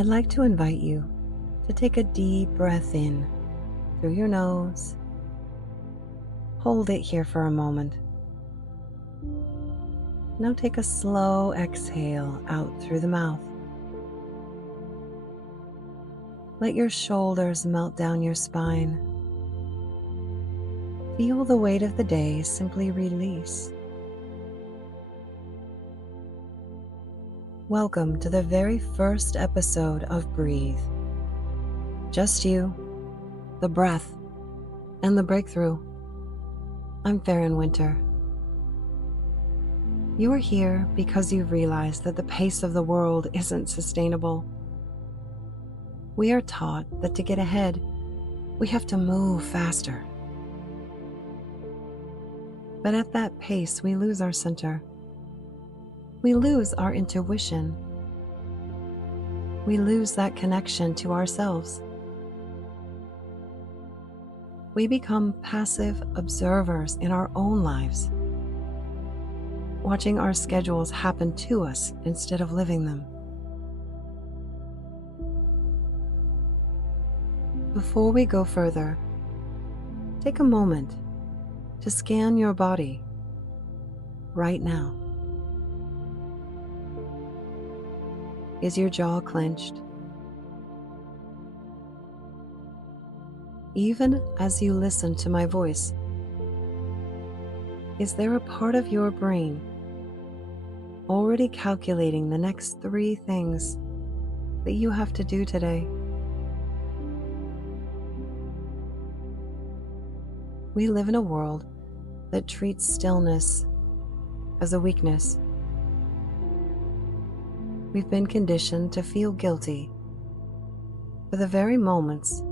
I'd like to invite you to take a deep breath in through your nose. Hold it here for a moment. Now take a slow exhale out through the mouth. Let your shoulders melt down your spine. Feel the weight of the day simply release. Welcome to the very first episode of Breathe. Just you, the breath, and the breakthrough. I'm Farron Winter. You are here because you've realized that the pace of the world isn't sustainable. We are taught that to get ahead, we have to move faster. But at that pace, we lose our center. We lose our intuition. We lose that connection to ourselves. We become passive observers in our own lives, watching our schedules happen to us instead of living them. Before we go further, take a moment to scan your body right now. Is your jaw clenched? Even as you listen to my voice, is there a part of your brain already calculating the next 3 things that you have to do today? We live in a world that treats stillness as a weakness. We've been conditioned to feel guilty for the very moments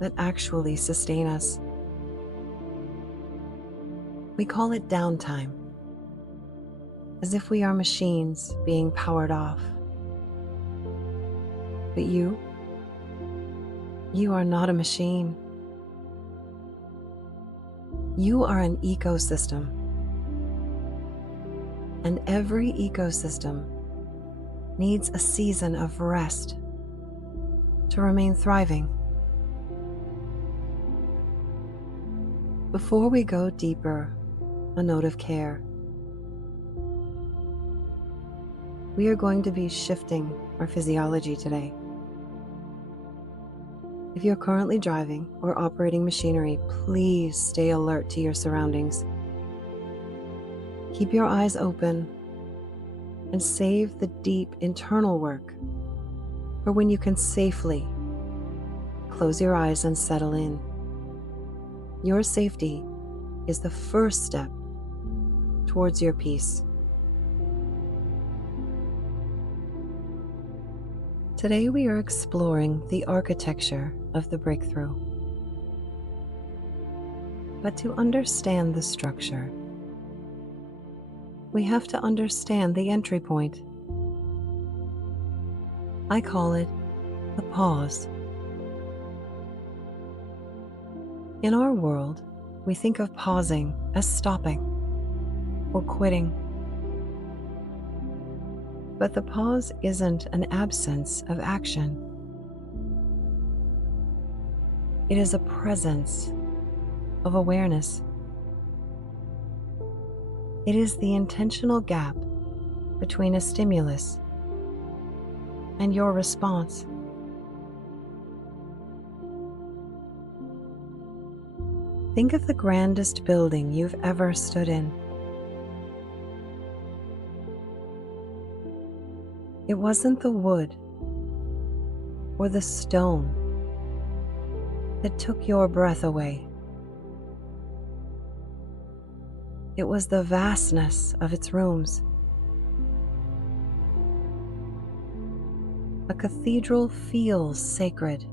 that actually sustain us. We call it downtime, as if we are machines being powered off. But you are not a machine. You are an ecosystem. And every ecosystem needs a season of rest to remain thriving. Before we go deeper, a note of care. We are going to be shifting our physiology today. If you're currently driving or operating machinery, please stay alert to your surroundings. Keep your eyes open and save the deep internal work for when you can safely close your eyes and settle in. Your safety is the first step towards your peace. Today we are exploring the architecture of the breakthrough. But to understand the structure, we have to understand the entry point. I call it the pause. In our world, we think of pausing as stopping or quitting. But the pause isn't an absence of action. It is a presence of awareness. It is the intentional gap between a stimulus and your response. Think of the grandest building you've ever stood in. It wasn't the wood or the stone that took your breath away. It was the vastness of its rooms. A cathedral feels sacred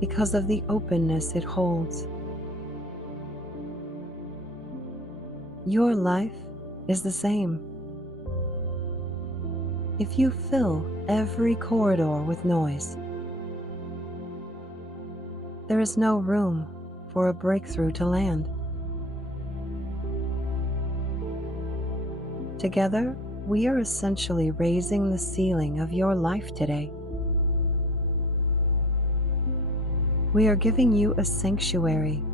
because of the openness it holds. Your life is the same. If you fill every corridor with noise, there is no room for a breakthrough to land. Together, we are essentially raising the ceiling of your life today. We are giving you a sanctuary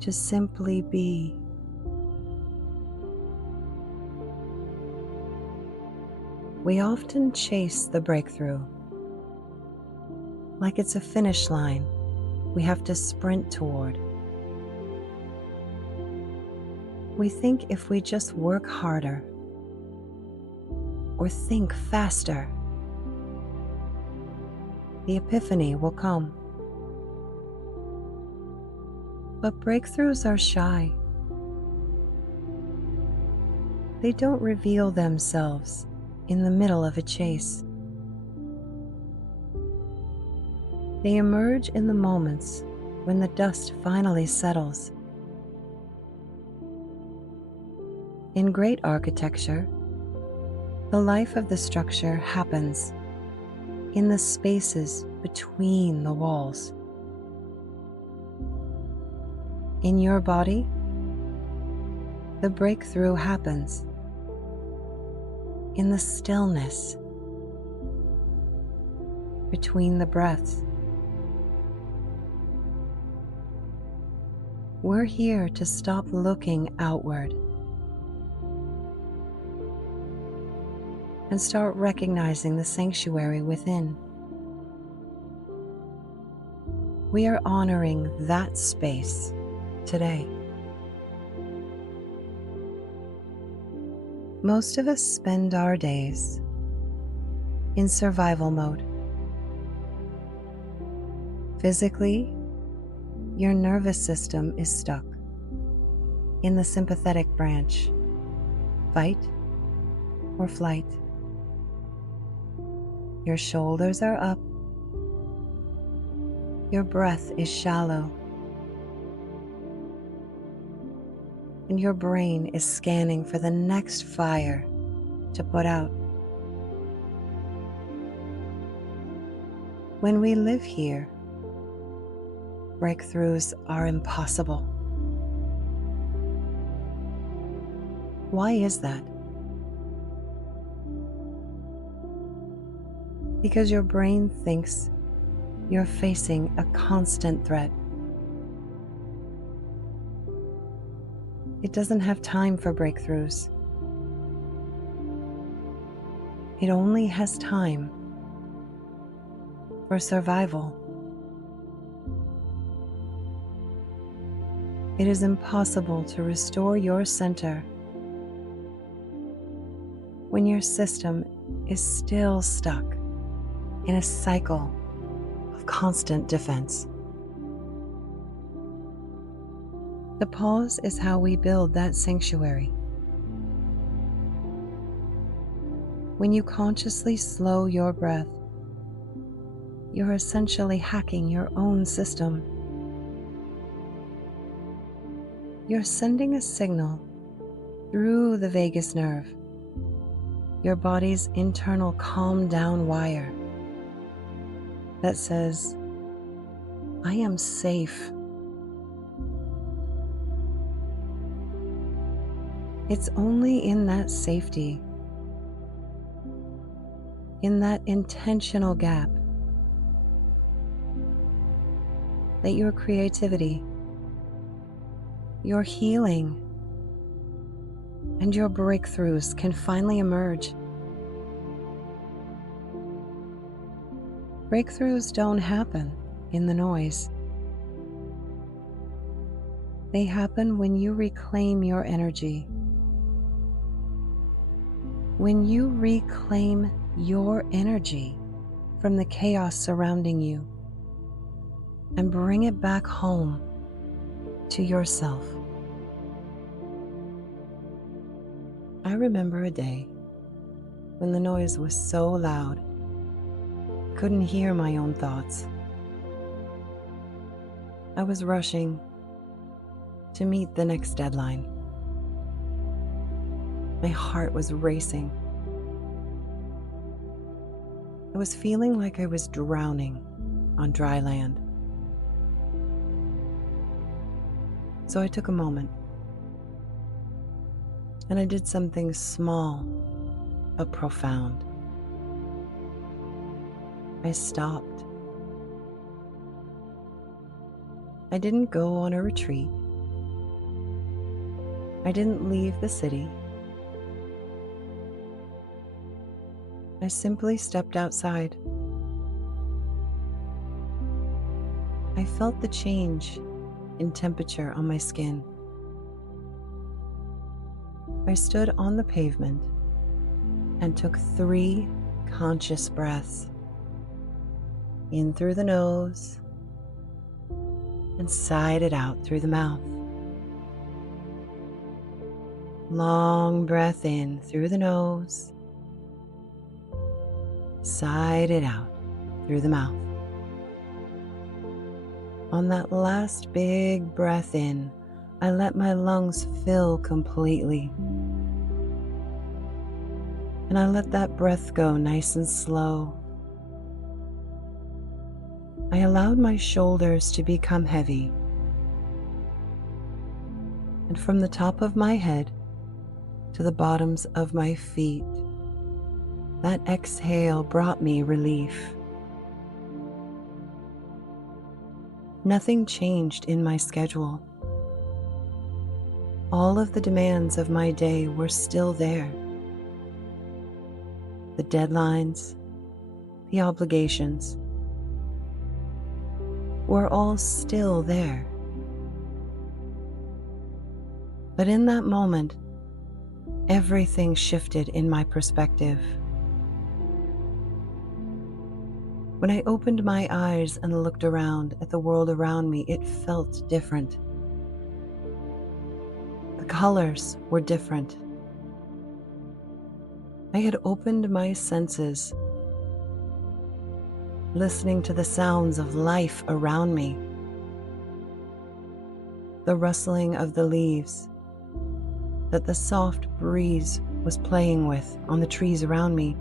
to simply be. We often chase the breakthrough like it's a finish line we have to sprint toward. We think if we just work harder or think faster, the epiphany will come. But breakthroughs are shy. They don't reveal themselves in the middle of a chase. They emerge in the moments when the dust finally settles. In great architecture, the life of the structure happens in the spaces between the walls. In your body, the breakthrough happens in the stillness between the breaths. We're here to stop looking outward and start recognizing the sanctuary within. We are honoring that space today. Most of us spend our days in survival mode. Physically, your nervous system is stuck in the sympathetic branch, fight or flight. Your shoulders are up, your breath is shallow, and your brain is scanning for the next fire to put out. When we live here, breakthroughs are impossible. Why is that? Because your brain thinks you're facing a constant threat. It doesn't have time for breakthroughs. It only has time for survival. It is impossible to restore your center when your system is still stuck in a cycle of constant defense. The pause is how we build that sanctuary. When you consciously slow your breath, you're essentially hacking your own system. You're sending a signal through the vagus nerve, your body's internal calm down wire, that says, I am safe. It's only in that safety, in that intentional gap, that your creativity, your healing, and your breakthroughs can finally emerge. Breakthroughs don't happen in the noise. They happen when you reclaim your energy. When you reclaim your energy from the chaos surrounding you and bring it back home to yourself. I remember a day when the noise was so loud, I couldn't hear my own thoughts. I was rushing to meet the next deadline. My heart was racing. I was feeling like I was drowning on dry land. So I took a moment and I did something small but profound. I stopped. I didn't go on a retreat. I didn't leave the city. I simply stepped outside. I felt the change in temperature on my skin. I stood on the pavement and took 3 conscious breaths. In through the nose and sighed it out through the mouth. Long breath in through the nose, sighed it out through the mouth. On that last big breath in, I let my lungs fill completely. And I let that breath go nice and slow. I allowed my shoulders to become heavy. And from the top of my head to the bottoms of my feet, that exhale brought me relief. Nothing changed in my schedule. All of the demands of my day were still there. The deadlines, the obligations, were all still there. But in that moment, everything shifted in my perspective. When I opened my eyes and looked around at the world around me, it felt different. The colors were different. I had opened my senses, listening to the sounds of life around me. The rustling of the leaves that the soft breeze was playing with on the trees around me.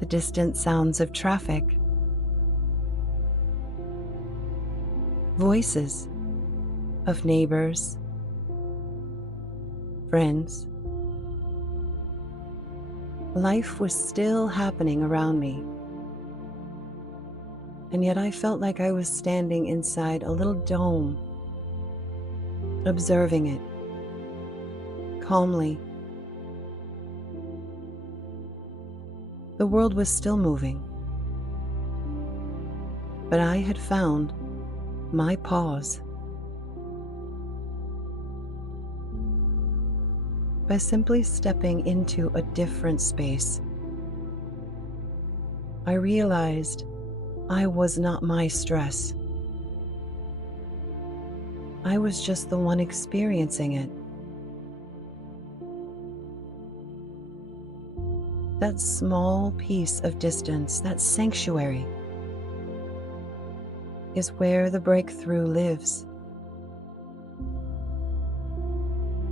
The distant sounds of traffic. Voices of neighbors, friends. Life was still happening around me. And yet I felt like I was standing inside a little dome, observing it calmly. The world was still moving, but I had found my pause. By simply stepping into a different space, I realized I was not my stress. I was just the one experiencing it. That small piece of distance, that sanctuary, is where the breakthrough lives.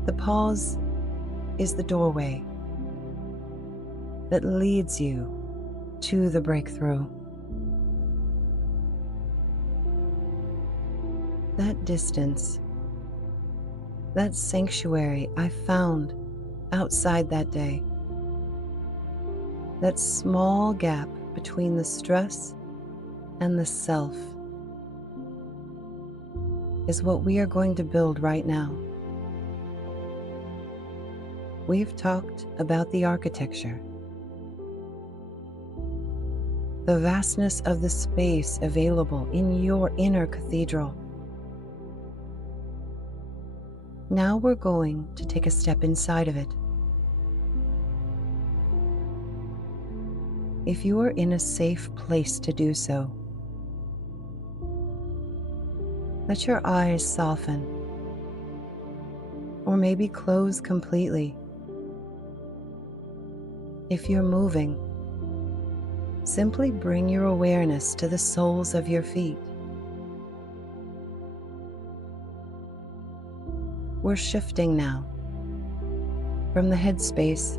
The pause is the doorway that leads you to the breakthrough. That distance, that sanctuary I found outside that day, that small gap between the stress and the self, is what we are going to build right now. We've talked about the architecture, the vastness of the space available in your inner cathedral. Now we're going to take a step inside of it. If you are in a safe place to do so, let your eyes soften, or maybe close completely. If you're moving, simply bring your awareness to the soles of your feet. We're shifting now from the head space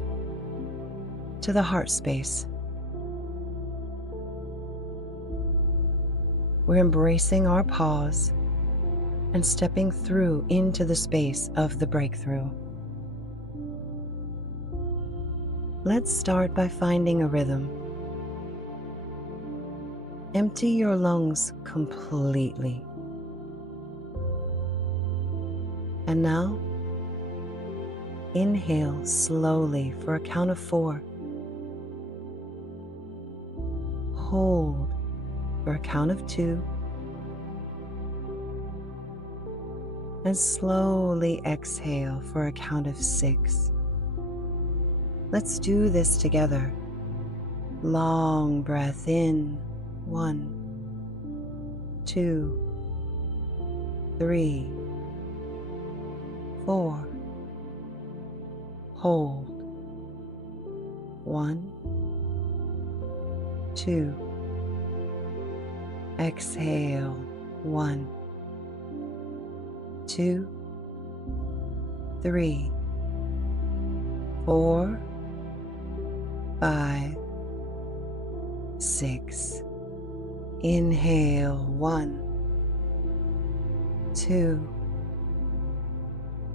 to the heart space. We're embracing our pause and stepping through into the space of the breakthrough. Let's start by finding a rhythm. Empty your lungs completely. And now, inhale slowly for a count of 4. Hold for a count of 2. And slowly exhale for a count of 6. Let's do this together. Long breath in. 1, 2, 3, 4. Hold. 1, 2. Exhale. 1, 2, 3, 4, 5, 6. Inhale. 1, 2,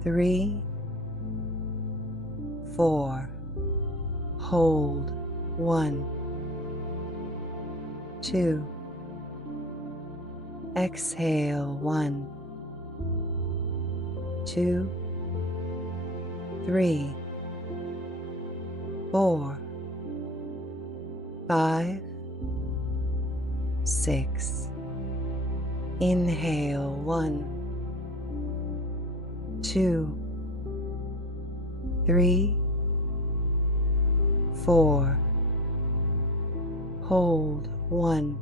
3, 4. Hold. 1, 2. Exhale. 1, 2, 3, 4, 5, 6. Inhale. 1, 2, 3, 4. Hold. 1,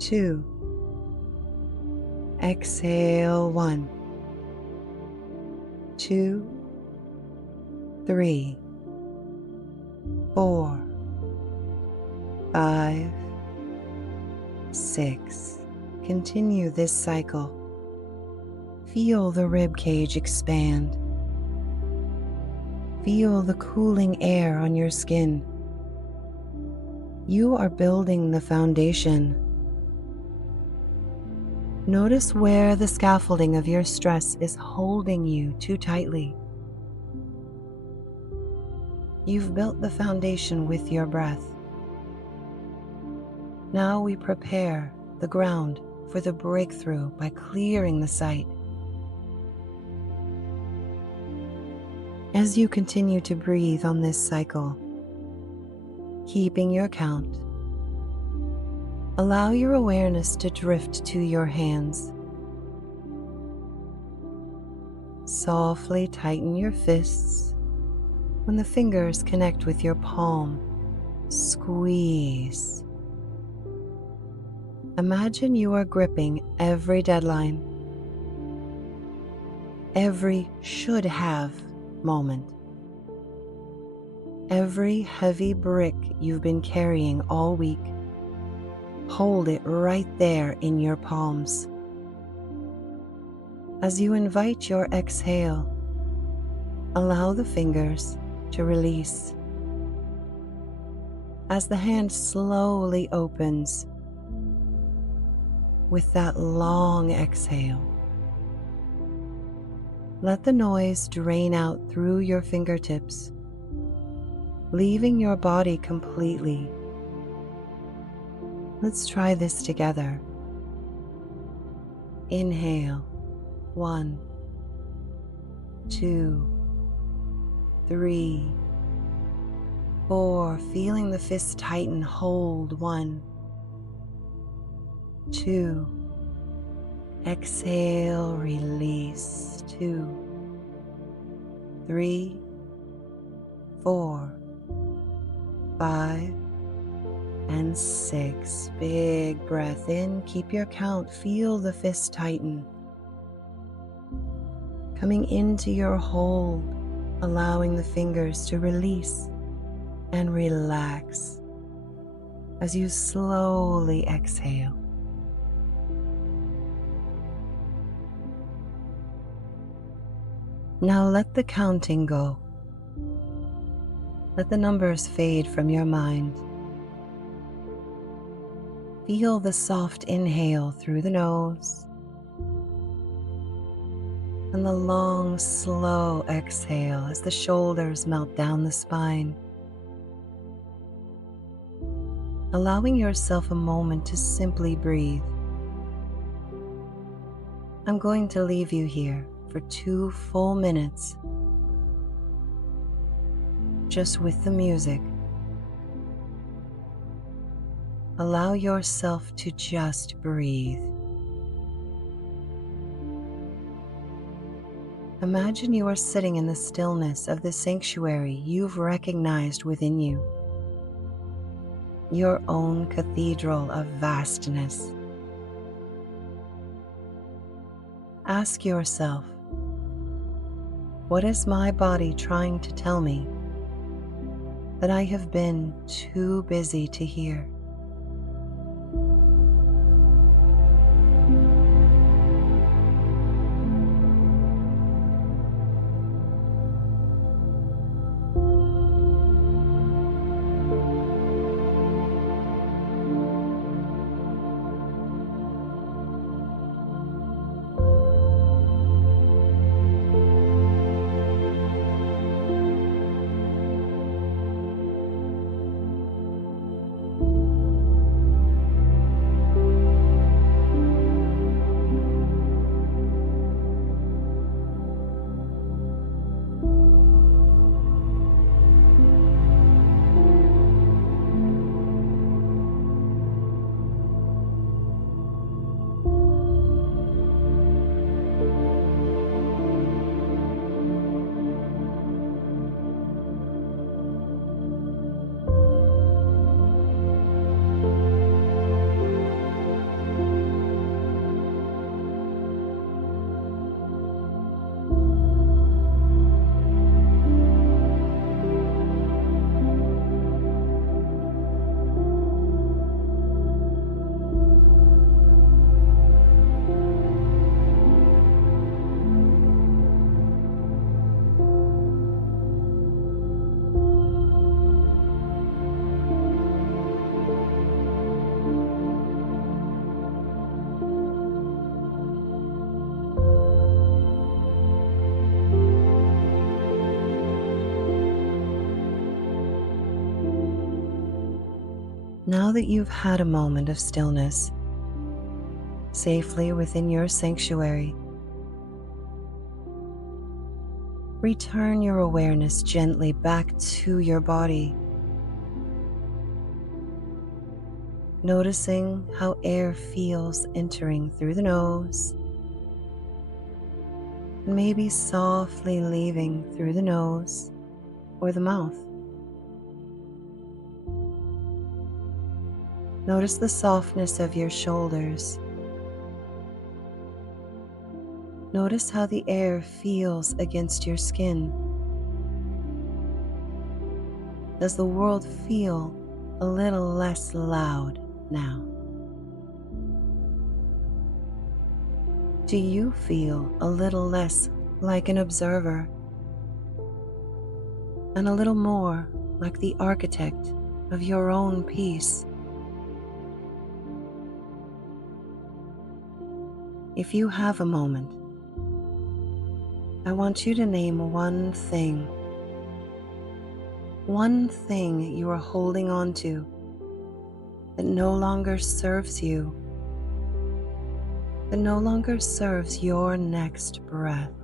2. Exhale. 1, 2, 3, 4, 5, 6. Continue this cycle. Feel the rib cage expand. Feel the cooling air on your skin. You are building the foundation. Notice where the scaffolding of your stress is holding you too tightly. You've built the foundation with your breath. Now we prepare the ground for the breakthrough by clearing the sight. As you continue to breathe on this cycle, keeping your count, allow your awareness to drift to your hands. Softly tighten your fists. When the fingers connect with your palm, squeeze. Imagine you are gripping every deadline, every should have moment, every heavy brick you've been carrying all week. Hold it right there in your palms. As you invite your exhale, allow the fingers to release. As the hand slowly opens with that long exhale, let the noise drain out through your fingertips, leaving your body completely. Let's try this together. Inhale. 1, 2, 3, 4. Feeling the fists tighten. Hold. 1, 2. Exhale. Release. 2, 3, 4, 5, and 6. Big breath in. Keep your count. Feel the fists tighten. Coming into your hold, allowing the fingers to release and relax as you slowly exhale. Now let the counting go. Let the numbers fade from your mind. Feel the soft inhale through the nose And the long, slow exhale as the shoulders melt down the spine. Allowing yourself a moment to simply breathe. I'm going to leave you here for 2 full minutes, just with the music. Allow yourself to just breathe. Imagine you are sitting in the stillness of the sanctuary you've recognized within you, your own cathedral of vastness. Ask yourself, what is my body trying to tell me that I have been too busy to hear? Now that you've had a moment of stillness, safely within your sanctuary, return your awareness gently back to your body, noticing how air feels entering through the nose, and maybe softly leaving through the nose or the mouth. Notice the softness of your shoulders. Notice how the air feels against your skin. Does the world feel a little less loud now? Do you feel a little less like an observer and a little more like the architect of your own peace? If you have a moment, I want you to name one thing you are holding on to that no longer serves you, that no longer serves your next breath.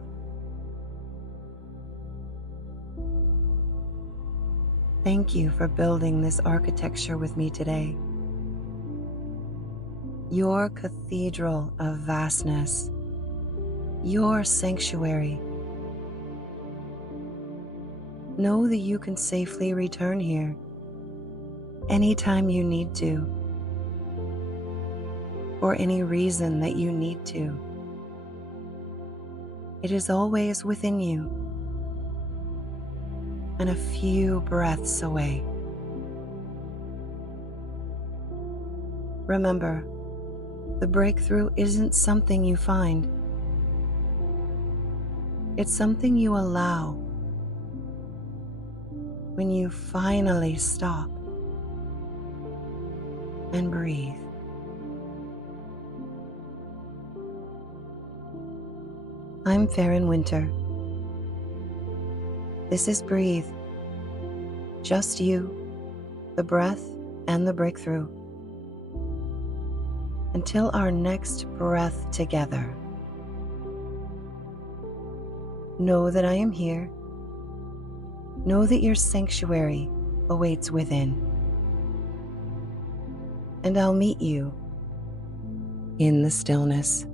Thank you for building this architecture with me today. Your cathedral of vastness, your sanctuary. Know that you can safely return here anytime you need to, for any reason that you need to. It is always within you and a few breaths away. Remember, the breakthrough isn't something you find. It's something you allow when you finally stop and breathe. I'm Farron Winter. This is Breathe. Just you, the breath, and the breakthrough. Until our next breath together, know that I am here. Know that your sanctuary awaits within. And I'll meet you in the stillness.